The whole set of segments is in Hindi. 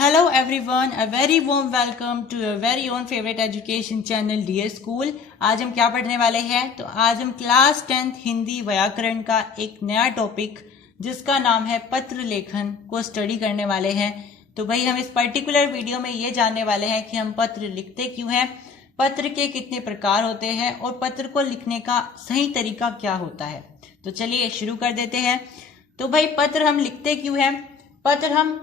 Hello everyone, a very warm welcome to your very own favorite education channel dear school. आज हम क्या पढ़ने वाले हैं? तो आज हम क्लास 10th हिंदी व्याकरण का एक नया टॉपिक जिसका नाम है पत्र लेखन को स्टडी करने वाले हैं। तो भाई हम इस पर्टिकुलर वीडियो में ये जानने वाले हैं कि हम पत्र लिखते क्यों हैं, पत्र के कितने प्रकार होते हैं और पत्र को लिखने का सही तरीका क्या होता है। तो चलिए शुरू कर देते हैं। तो भाई पत्र हम लिखते क्यों हैं? पत्र हम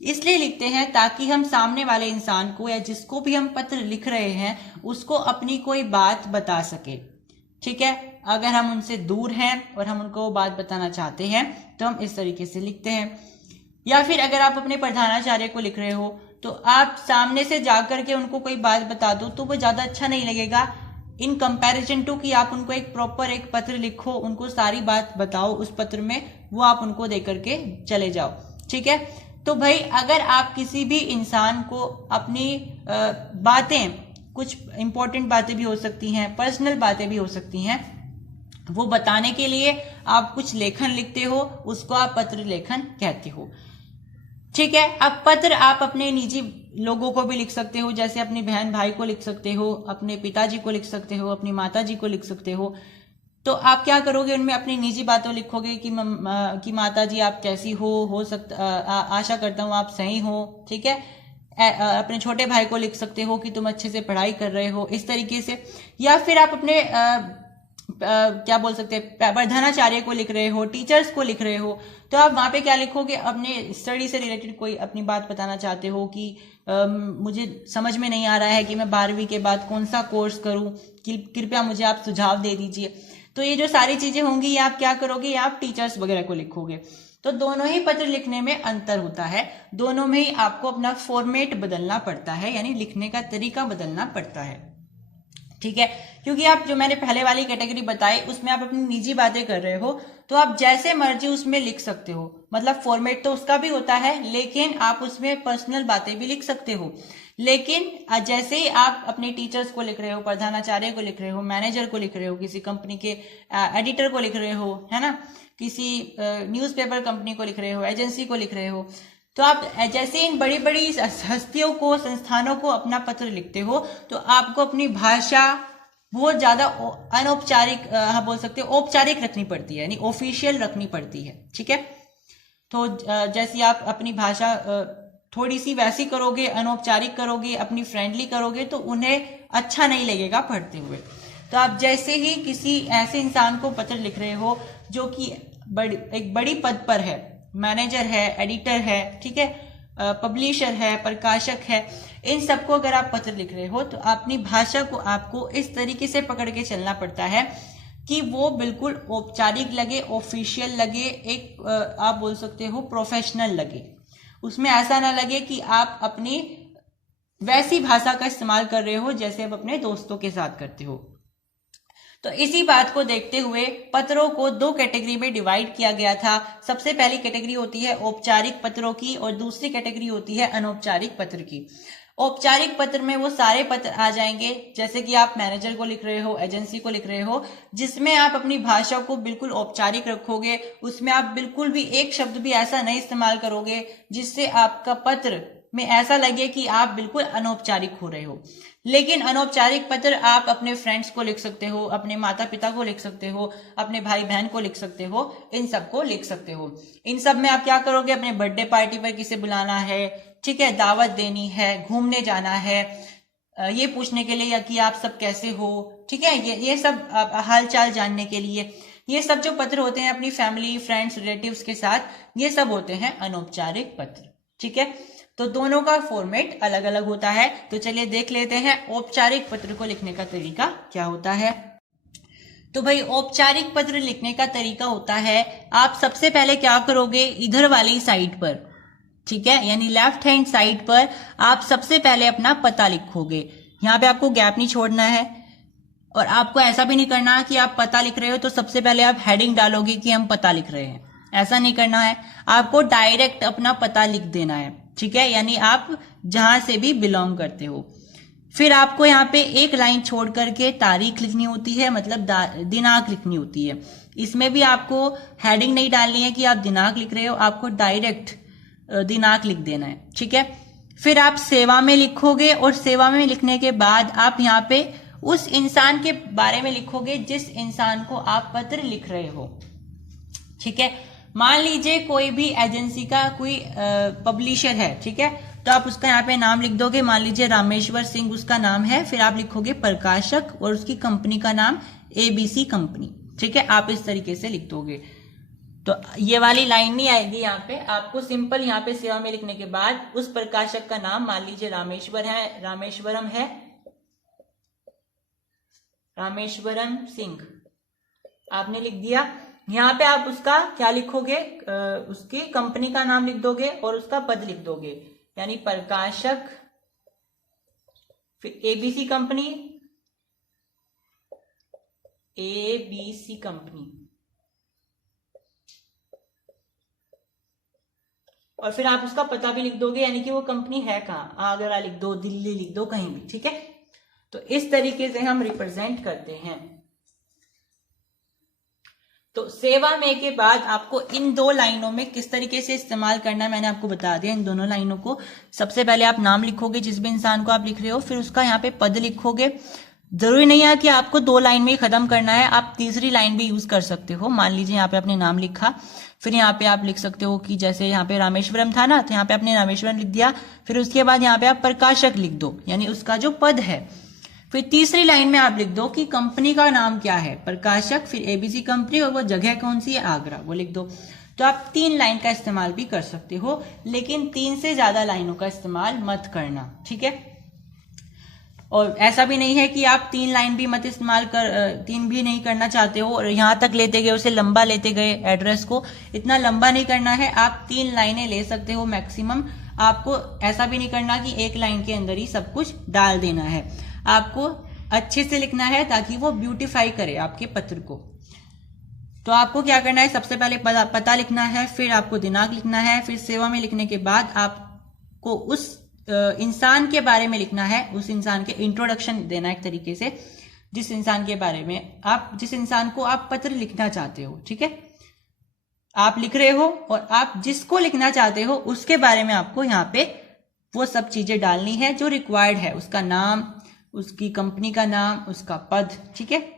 इसलिए लिखते हैं ताकि हम सामने वाले इंसान को या जिसको भी हम पत्र लिख रहे हैं उसको अपनी कोई बात बता सके। ठीक है, अगर हम उनसे दूर हैं और हम उनको वो बात बताना चाहते हैं तो हम इस तरीके से लिखते हैं। या फिर अगर आप अपने प्रधानाचार्य को लिख रहे हो तो आप सामने से जाकर के उनको कोई बात बता दो तो वो ज्यादा अच्छा नहीं लगेगा इन कंपैरिजन टू कि आप उनको एक प्रॉपर एक पत्र लिखो, उनको सारी बात बताओ उस पत्र में, वो आप उनको दे करके चले जाओ। ठीक है, तो भाई अगर आप किसी भी इंसान को अपनी बातें, कुछ इंपॉर्टेंट बातें भी हो सकती हैं, पर्सनल बातें भी हो सकती हैं, वो बताने के लिए आप कुछ लेखन लिखते हो, उसको आप पत्र लेखन कहते हो। ठीक है, अब पत्र आप अपने निजी लोगों को भी लिख सकते हो, जैसे अपनी बहन भाई को लिख सकते हो, अपने पिताजी को लिख सकते हो, अपनी माताजी को लिख सकते हो। तो आप क्या करोगे, उनमें अपनी निजी बातें लिखोगे कि माता जी आप कैसी हो सकता, आशा करता हूँ आप सही हो। ठीक है, अपने छोटे भाई को लिख सकते हो कि तुम अच्छे से पढ़ाई कर रहे हो, इस तरीके से। या फिर आप अपने क्या बोल सकते हैं, प्रधानाचार्य को लिख रहे हो, टीचर्स को लिख रहे हो, तो आप वहां पे क्या लिखोगे, अपने स्टडी से रिलेटेड कोई अपनी बात बताना चाहते हो कि मुझे समझ में नहीं आ रहा है कि मैं 12वीं के बाद कौन सा कोर्स करूं, कृपया मुझे आप सुझाव दे दीजिए। तो ये जो सारी चीजें होंगी ये आप क्या करोगे, ये आप टीचर्स वगैरह को लिखोगे। तो दोनों ही पत्र लिखने में अंतर होता है, दोनों में ही आपको अपना फॉर्मेट बदलना पड़ता है, यानी लिखने का तरीका बदलना पड़ता है। ठीक है, क्योंकि आप जो मैंने पहले वाली कैटेगरी बताई उसमें आप अपनी निजी बातें कर रहे हो तो आप जैसे मर्जी उसमें लिख सकते हो, मतलब फॉर्मेट तो उसका भी होता है लेकिन आप उसमें पर्सनल बातें भी लिख सकते हो। लेकिन जैसे ही आप अपने टीचर्स को लिख रहे हो, प्रधानाचार्य को लिख रहे हो, मैनेजर को लिख रहे हो, किसी कंपनी के एडिटर को लिख रहे हो, है ना, किसी न्यूज़पेपर कंपनी को लिख रहे हो, एजेंसी को लिख रहे हो, तो आप जैसे इन बड़ी बड़ी हस्तियों को, संस्थानों को अपना पत्र लिखते हो तो आपको अपनी भाषा बहुत ज्यादा अनौपचारिक, हाँ बोल सकते हो औपचारिक रखनी पड़ती है, यानी ऑफिशियल रखनी पड़ती है। ठीक है, तो जैसे आप अपनी भाषा थोड़ी सी वैसी करोगे, अनौपचारिक करोगे, अपनी फ्रेंडली करोगे तो उन्हें अच्छा नहीं लगेगा पढ़ते हुए। तो आप जैसे ही किसी ऐसे इंसान को पत्र लिख रहे हो जो कि एक बड़ी पद पर है, मैनेजर है, एडिटर है, ठीक है, पब्लिशर है, प्रकाशक है, इन सबको अगर आप पत्र लिख रहे हो तो अपनी भाषा को आपको इस तरीके से पकड़ के चलना पड़ता है कि वो बिल्कुल औपचारिक लगे, ऑफिशियल लगे, एक आप बोल सकते हो प्रोफेशनल लगे। उसमें ऐसा ना लगे कि आप अपनी वैसी भाषा का इस्तेमाल कर रहे हो जैसे आप अपने दोस्तों के साथ करते हो। तो इसी बात को देखते हुए पत्रों को दो कैटेगरी में डिवाइड किया गया था। सबसे पहली कैटेगरी होती है औपचारिक पत्रों की और दूसरी कैटेगरी होती है अनौपचारिक पत्र की। औपचारिक पत्र में वो सारे पत्र आ जाएंगे जैसे कि आप मैनेजर को लिख रहे हो, एजेंसी को लिख रहे हो, जिसमें आप अपनी भाषा को बिल्कुल औपचारिक रखोगे, उसमें आप बिल्कुल भी एक शब्द भी ऐसा नहीं इस्तेमाल करोगे जिससे आपका पत्र में ऐसा लगे कि आप बिल्कुल अनौपचारिक हो रहे हो। लेकिन अनौपचारिक पत्र आप अपने फ्रेंड्स को लिख सकते हो, अपने माता पिता को लिख सकते हो, अपने भाई बहन को लिख सकते हो, इन सबको लिख सकते हो। इन सब में आप क्या करोगे, अपने बर्थडे पार्टी पर किसे बुलाना है, ठीक है, दावत देनी है, घूमने जाना है, ये पूछने के लिए कि आप सब कैसे हो, ठीक है, ये सब हाल चाल जानने के लिए, ये सब जो पत्र होते हैं अपनी फैमिली, फ्रेंड्स, रिलेटिव्स के साथ, ये सब होते हैं अनौपचारिक पत्र। ठीक है, तो दोनों का फॉर्मेट अलग अलग होता है। तो चलिए देख लेते हैं औपचारिक पत्र को लिखने का तरीका क्या होता है। तो भाई औपचारिक पत्र लिखने का तरीका होता है, आप सबसे पहले क्या करोगे, इधर वाली साइड पर, ठीक है, यानी लेफ्ट हैंड साइड पर आप सबसे पहले अपना पता लिखोगे। यहाँ पे आपको गैप नहीं छोड़ना है और आपको ऐसा भी नहीं करना कि आप पता लिख रहे हो तो सबसे पहले आप हेडिंग डालोगे कि हम पता लिख रहे हैं, ऐसा नहीं करना है। आपको डायरेक्ट अपना पता लिख देना है, ठीक है, यानी आप जहां से भी बिलोंग करते हो। फिर आपको यहाँ पे एक लाइन छोड़ करके तारीख लिखनी होती है, मतलब दिनांक लिखनी होती है। इसमें भी आपको हेडिंग नहीं डालनी है कि आप दिनांक लिख रहे हो, आपको डायरेक्ट दिनांक लिख देना है, ठीक है। फिर आप सेवा में लिखोगे और सेवा में लिखने के बाद आप यहाँ पे उस इंसान के बारे में लिखोगे जिस इंसान को आप पत्र लिख रहे हो, ठीक है। मान लीजिए कोई भी एजेंसी का कोई पब्लिशर है, ठीक है, तो आप उसका यहाँ पे नाम लिख दोगे। मान लीजिए रामेश्वर सिंह उसका नाम है, फिर आप लिखोगे प्रकाशक और उसकी कंपनी का नाम ABC कंपनी, ठीक है। आप इस तरीके से लिख दोगे तो ये वाली लाइन नहीं आएगी यहाँ पे। आपको सिंपल यहाँ पे सेवा में लिखने के बाद उस प्रकाशक का नाम, मान लीजिए रामेश्वरम है, रामेश्वरम सिंह आपने लिख दिया। यहाँ पे आप उसका क्या लिखोगे, उसकी कंपनी का नाम लिख दोगे और उसका पद लिख दोगे, यानी प्रकाशक, फिर ABC कंपनी, ABC कंपनी, और फिर आप उसका पता भी लिख दोगे, यानी कि वो कंपनी है कहाँ, आगरा लिख दो, दिल्ली लिख दो, कहीं भी, ठीक है। तो इस तरीके से हम रिप्रेजेंट करते हैं। तो सेवा में के बाद आपको इन दो लाइनों में किस तरीके से इस्तेमाल करना है मैंने आपको बता दिया। इन दोनों लाइनों को सबसे पहले आप नाम लिखोगे जिस भी इंसान को आप लिख रहे हो, फिर उसका यहाँ पे पद लिखोगे। जरूरी नहीं है कि आपको 2 लाइन में ही खत्म करना है, आप तीसरी लाइन भी यूज कर सकते हो। मान लीजिए यहाँ पे आपने नाम लिखा, फिर यहाँ पे आप लिख सकते हो कि जैसे यहाँ पे रामेश्वरम था ना, तो यहाँ पे आपने रामेश्वरम लिख दिया, फिर उसके बाद यहाँ पे आप प्रकाशक लिख दो, यानी उसका जो पद है। फिर तीसरी लाइन में आप लिख दो कि कंपनी का नाम क्या है, प्रकाशक, फिर ABC कंपनी, और वो जगह कौन सी है, आगरा, वो लिख दो। तो आप 3 लाइन का इस्तेमाल भी कर सकते हो, लेकिन 3 से ज्यादा लाइनों का इस्तेमाल मत करना, ठीक है। और ऐसा भी नहीं है कि आप 3 लाइन भी मत इस्तेमाल कर, 3 भी नहीं करना चाहते हो और यहां तक लेते गए, उसे लंबा लेते गए, एड्रेस को इतना लंबा नहीं करना है। आप 3 लाइनें ले सकते हो मैक्सिमम। आपको ऐसा भी नहीं करना कि 1 लाइन के अंदर ही सब कुछ डाल देना है। आपको अच्छे से लिखना है ताकि वो ब्यूटीफाई करे आपके पत्र को। तो आपको क्या करना है, सबसे पहले पता लिखना है, फिर आपको दिनांक लिखना है, फिर सेवा में लिखने के बाद आपको उस इंसान के बारे में लिखना है, उस इंसान के इंट्रोडक्शन देना है एक तरीके से, जिस इंसान के बारे में आप, जिस इंसान को आप पत्र लिखना चाहते हो, ठीक है। आप लिख रहे हो और आप जिसको लिखना चाहते हो उसके बारे में आपको यहाँ पे वो सब चीजें डालनी है जो रिक्वायर्ड है, उसका नाम, उसकी कंपनी का नाम, उसका पद, ठीक है।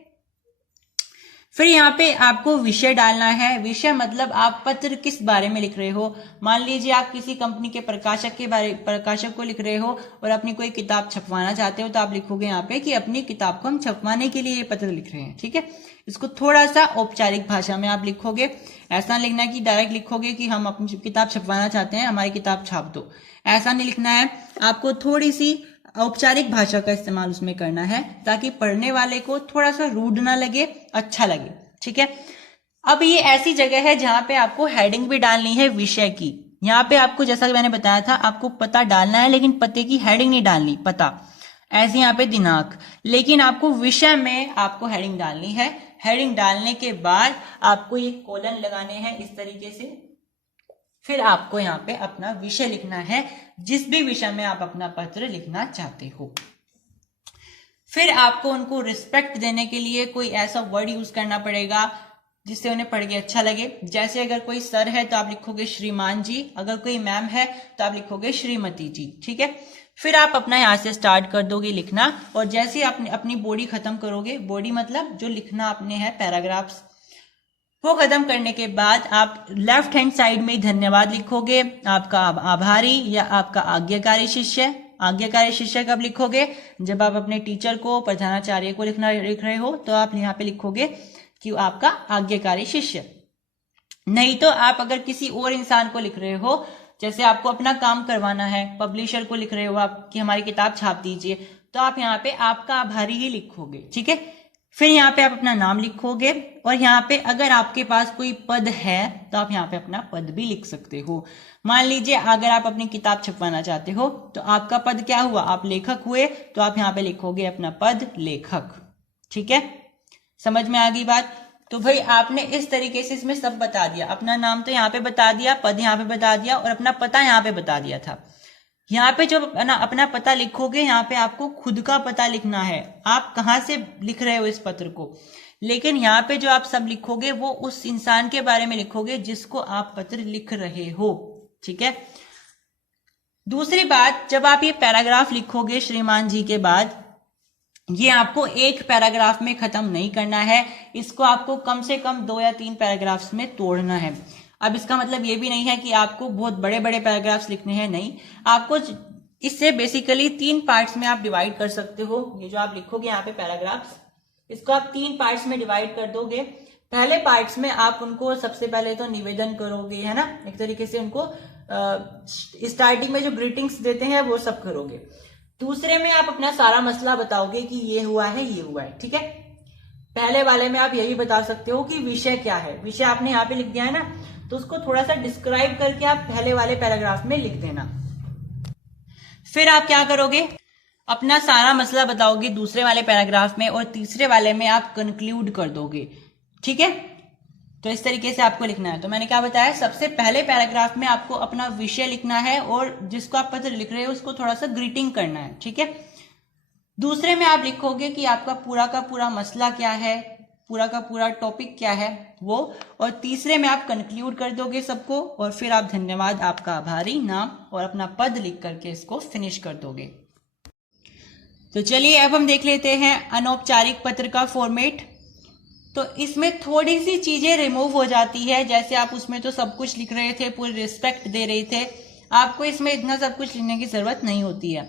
फिर यहाँ पे आपको विषय डालना है। विषय मतलब आप पत्र किस बारे में लिख रहे हो। मान लीजिए आप किसी कंपनी के प्रकाशक को लिख रहे हो और अपनी कोई किताब छपवाना चाहते हो, तो आप लिखोगे यहाँ पे कि अपनी किताब को हम छपवाने के लिए ये पत्र लिख रहे हैं, ठीक है। इसको थोड़ा सा औपचारिक भाषा में आप लिखोगे। ऐसा लिखना है कि डायरेक्ट लिखोगे कि हम अपनी किताब छपवाना चाहते हैं, हमारी किताब छाप दो, ऐसा नहीं लिखना है। आपको थोड़ी सी औपचारिक भाषा का इस्तेमाल उसमें करना है ताकि पढ़ने वाले को थोड़ा सा रूड ना लगे, अच्छा लगे, ठीक है। अब ये ऐसी जगह है जहां पे आपको हेडिंग भी डालनी है विषय की। यहाँ पे आपको, जैसा कि मैंने बताया था, आपको पता डालना है, लेकिन पते की हेडिंग नहीं डालनी, पता। ऐसे यहाँ पे दिनांक, लेकिन आपको विषय में आपको हेडिंग डालनी है। हेडिंग डालने के बाद आपको ये कोलन लगाने हैं इस तरीके से। फिर आपको यहाँ पे अपना विषय लिखना है, जिस भी विषय में आप अपना पत्र लिखना चाहते हो। फिर आपको उनको रिस्पेक्ट देने के लिए कोई ऐसा वर्ड यूज करना पड़ेगा जिससे उन्हें पढ़ के अच्छा लगे। जैसे अगर कोई सर है तो आप लिखोगे श्रीमान जी, अगर कोई मैम है तो आप लिखोगे श्रीमती जी, ठीक है। फिर आप अपना यहाँ से स्टार्ट कर दोगे लिखना, और जैसे आप अपनी बॉडी खत्म करोगे, बॉडी मतलब जो लिखना आपने है पैराग्राफ्स, वो खत्म करने के बाद आप लेफ्ट हैंड साइड में धन्यवाद लिखोगे, आपका आभारी या आपका आज्ञाकारी शिष्य। आज्ञाकारी शिष्य कब लिखोगे, जब आप अपने टीचर को, प्रधानाचार्य को लिख रहे हो, तो आप यहाँ पे लिखोगे कि आपका आज्ञाकारी शिष्य। नहीं तो आप अगर किसी और इंसान को लिख रहे हो, जैसे आपको अपना काम करवाना है, पब्लिशर को लिख रहे हो आप कि हमारी किताब छाप दीजिए, तो आप यहाँ पे आपका आभारी ही लिखोगे, ठीक है। फिर यहाँ पे आप अपना नाम लिखोगे, और यहाँ पे अगर आपके पास कोई पद है तो आप यहाँ पे अपना पद भी लिख सकते हो। मान लीजिए अगर आप अपनी किताब छपवाना चाहते हो तो आपका पद क्या हुआ, आप लेखक हुए, तो आप यहाँ पे लिखोगे अपना पद लेखक, ठीक है। समझ में आ गई बात। तो भाई आपने इस तरीके से इसमें सब बता दिया, अपना नाम तो यहाँ पे बता दिया, पद यहाँ पे बता दिया, और अपना पता यहाँ पे बता दिया था। यहाँ पे जो अपना पता लिखोगे, यहाँ पे आपको खुद का पता लिखना है, आप कहाँ से लिख रहे हो इस पत्र को। लेकिन यहाँ पे जो आप सब लिखोगे वो उस इंसान के बारे में लिखोगे जिसको आप पत्र लिख रहे हो, ठीक है। दूसरी बात, जब आप ये पैराग्राफ लिखोगे श्रीमान जी के बाद, ये आपको एक पैराग्राफ में खत्म नहीं करना है, इसको आपको कम से कम 2 या 3 पैराग्राफ्स में तोड़ना है। अब इसका मतलब ये भी नहीं है कि आपको बहुत बड़े बड़े पैराग्राफ्स लिखने हैं, नहीं, आपको इससे बेसिकली 3 पार्ट्स में आप डिवाइड कर सकते हो। ये जो आप लिखोगे यहाँ पे पैराग्राफ्स, इसको आप 3 पार्ट्स में डिवाइड कर दोगे। पहले पार्ट्स में आप उनको सबसे पहले तो निवेदन करोगे, है ना, एक तरीके से उनको स्टार्टिंग में जो ग्रीटिंग्स देते हैं वो सब करोगे। दूसरे में आप अपना सारा मसला बताओगे कि ये हुआ है, ये हुआ है, ठीक है। पहले वाले में आप यही बता सकते हो कि विषय क्या है, विषय आपने यहाँ पे लिख दिया है ना, तो उसको थोड़ा सा डिस्क्राइब करके आप पहले वाले पैराग्राफ में लिख देना। फिर आप क्या करोगे, अपना सारा मसला बताओगे दूसरे वाले पैराग्राफ में, और तीसरे वाले में आप कंक्लूड कर दोगे, ठीक है। तो इस तरीके से आपको लिखना है। तो मैंने क्या बताया, सबसे पहले पैराग्राफ में आपको अपना विषय लिखना है, और जिसको आप पत्र लिख रहे हो उसको थोड़ा सा ग्रीटिंग करना है, ठीक है। दूसरे में आप लिखोगे कि आपका पूरा का पूरा मसला क्या है, पूरा का पूरा टॉपिक क्या है वो, और तीसरे में आप कंक्लूड कर दोगे सबको, और फिर आप धन्यवाद, आपका आभारी, नाम और अपना पद लिख करके इसको फिनिश कर दोगे। तो चलिए अब हम देख लेते हैं अनौपचारिक पत्र का फॉर्मेट। तो इसमें थोड़ी सी चीजें रिमूव हो जाती है, जैसे आप उसमें तो सब कुछ लिख रहे थे, पूरी रिस्पेक्ट दे रहे थे, आपको इसमें इतना सब कुछ लिखने की जरूरत नहीं होती है,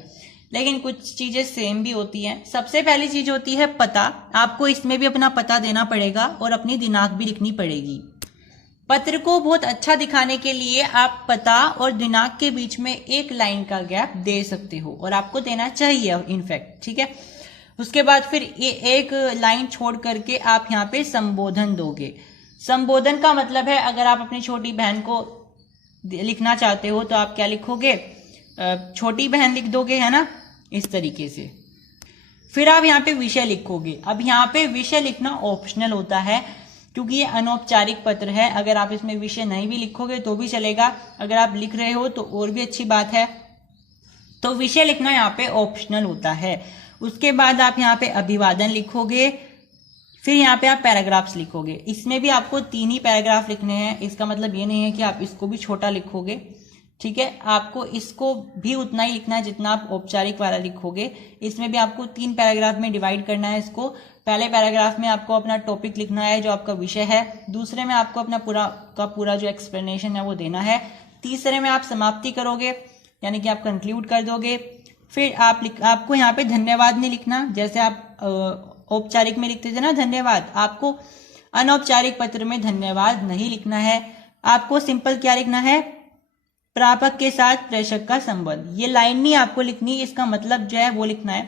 लेकिन कुछ चीजें सेम भी होती हैं। सबसे पहली चीज होती है पता, आपको इसमें भी अपना पता देना पड़ेगा और अपनी दिनांक भी लिखनी पड़ेगी। पत्र को बहुत अच्छा दिखाने के लिए आप पता और दिनांक के बीच में एक लाइन का गैप दे सकते हो, और आपको देना चाहिए इनफैक्ट, ठीक है। उसके बाद फिर एक लाइन छोड़ करके आप यहाँ पे संबोधन दोगे। संबोधन का मतलब है, अगर आप अपनी छोटी बहन को लिखना चाहते हो तो आप क्या लिखोगे, छोटी बहन लिख दोगे, है ना, इस तरीके से। फिर आप यहाँ पे विषय लिखोगे। अब यहाँ पे विषय लिखना ऑप्शनल होता है, क्योंकि ये अनौपचारिक पत्र है। अगर आप इसमें विषय नहीं भी लिखोगे तो भी चलेगा, अगर आप लिख रहे हो तो और भी अच्छी बात है। तो विषय लिखना यहाँ पे ऑप्शनल होता है। उसके बाद आप यहाँ पे अभिवादन लिखोगे, फिर यहाँ पे आप पैराग्राफ्स लिखोगे। इसमें भी आपको 3 ही पैराग्राफ लिखने हैं, इसका मतलब ये नहीं है कि आप इसको भी छोटा लिखोगे, ठीक है। आपको इसको भी उतना ही लिखना है जितना आप औपचारिक वाला लिखोगे। इसमें भी आपको 3 पैराग्राफ में डिवाइड करना है इसको। पहले पैराग्राफ में आपको अपना टॉपिक लिखना है, जो आपका विषय है। दूसरे में आपको अपना पूरा का पूरा जो एक्सप्लेनेशन है वो देना है। तीसरे में आप समाप्ति करोगे, यानी कि आप कंक्लूड कर दोगे। फिर आपको यहाँ पे धन्यवाद नहीं लिखना, जैसे आप औपचारिक में लिखते थे ना धन्यवाद, आपको अनौपचारिक पत्र में धन्यवाद नहीं लिखना है। आपको सिंपल क्या लिखना है, प्रापक के साथ प्रेषक का संबंध। ये लाइन नहीं आपको लिखनी, इसका मतलब जो है वो लिखना है।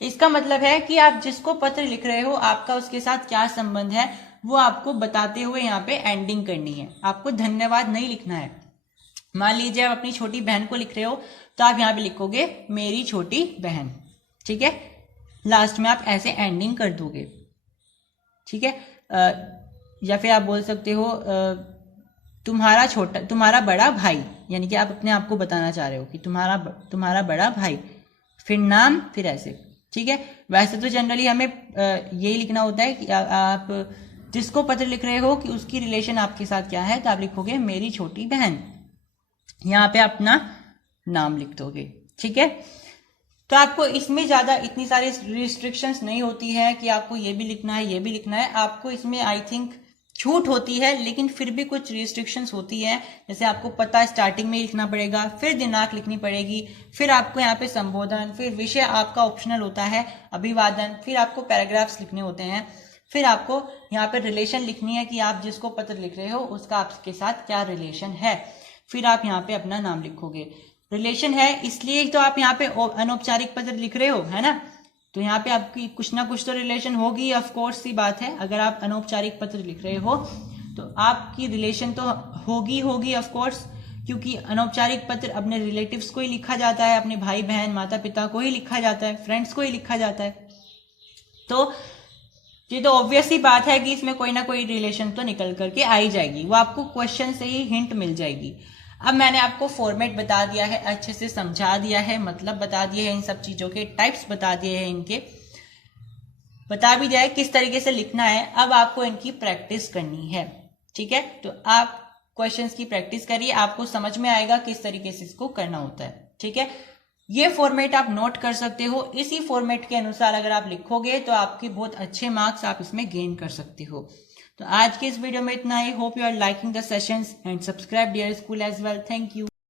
इसका मतलब है कि आप जिसको पत्र लिख रहे हो, आपका उसके साथ क्या संबंध है वो आपको बताते हुए यहाँ पे एंडिंग करनी है। आपको धन्यवाद नहीं लिखना है। मान लीजिए आप अपनी छोटी बहन को लिख रहे हो तो आप यहाँ पे लिखोगे मेरी छोटी बहन, ठीक है। लास्ट में आप ऐसे एंडिंग कर दोगे, ठीक है। या फिर आप बोल सकते हो तुम्हारा बड़ा भाई, यानी कि आप अपने आप को बताना चाह रहे हो कि तुम्हारा बड़ा भाई, फिर नाम, फिर ऐसे, ठीक है। वैसे तो जनरली हमें यही लिखना होता है कि आप जिसको पत्र लिख रहे हो कि उसकी रिलेशन आपके साथ क्या है, तो आप लिखोगे मेरी छोटी बहन, यहाँ पे अपना नाम लिख दोगे, ठीक है। तो आपको इसमें ज्यादा इतनी सारी रिस्ट्रिक्शंस नहीं होती है कि आपको ये भी लिखना है, ये भी लिखना है। आपको इसमें आई थिंक छूट होती है, लेकिन फिर भी कुछ रिस्ट्रिक्शंस होती है। जैसे आपको पता स्टार्टिंग में लिखना पड़ेगा, फिर दिनांक लिखनी पड़ेगी, फिर आपको यहाँ पे संबोधन, फिर विषय आपका ऑप्शनल होता है, अभिवादन, फिर आपको पैराग्राफ्स लिखने होते हैं, फिर आपको यहाँ पे रिलेशन लिखनी है कि आप जिसको पत्र लिख रहे हो उसका आपके साथ क्या रिलेशन है। फिर आप यहाँ पे अपना नाम लिखोगे। रिलेशन है इसलिए तो आप यहाँ पे अनौपचारिक पत्र लिख रहे हो, है ना, तो यहाँ पे आपकी कुछ ना कुछ तो रिलेशन होगी, ऑफ कोर्स सी बात है। अगर आप अनौपचारिक पत्र लिख रहे हो तो आपकी रिलेशन तो होगी ऑफ कोर्स, क्योंकि अनौपचारिक पत्र अपने रिलेटिव्स को ही लिखा जाता है, अपने भाई बहन माता पिता को ही लिखा जाता है, फ्रेंड्स को ही लिखा जाता है। तो ये तो ऑब्वियस ही बात है कि इसमें कोई ना कोई रिलेशन तो निकल करके आ ही जाएगी, वो आपको क्वेश्चन से ही हिंट मिल जाएगी। अब मैंने आपको फॉर्मेट बता दिया है, अच्छे से समझा दिया है, मतलब बता दिए हैं, इन सब चीजों के टाइप्स बता दिए हैं, इनके बता भी दिया है किस तरीके से लिखना है। अब आपको इनकी प्रैक्टिस करनी है, ठीक है। तो आप क्वेश्चंस की प्रैक्टिस करिए, आपको समझ में आएगा किस तरीके से इसको करना होता है, ठीक है। ठीक है, ये फॉर्मेट आप नोट कर सकते हो। इसी फॉर्मेट के अनुसार अगर आप लिखोगे तो आपके बहुत अच्छे मार्क्स आप इसमें गेन कर सकते हो। तो आज की इस वीडियो में इतना ही। Hope you are liking the sessions and subscribe dear school as well. Thank you.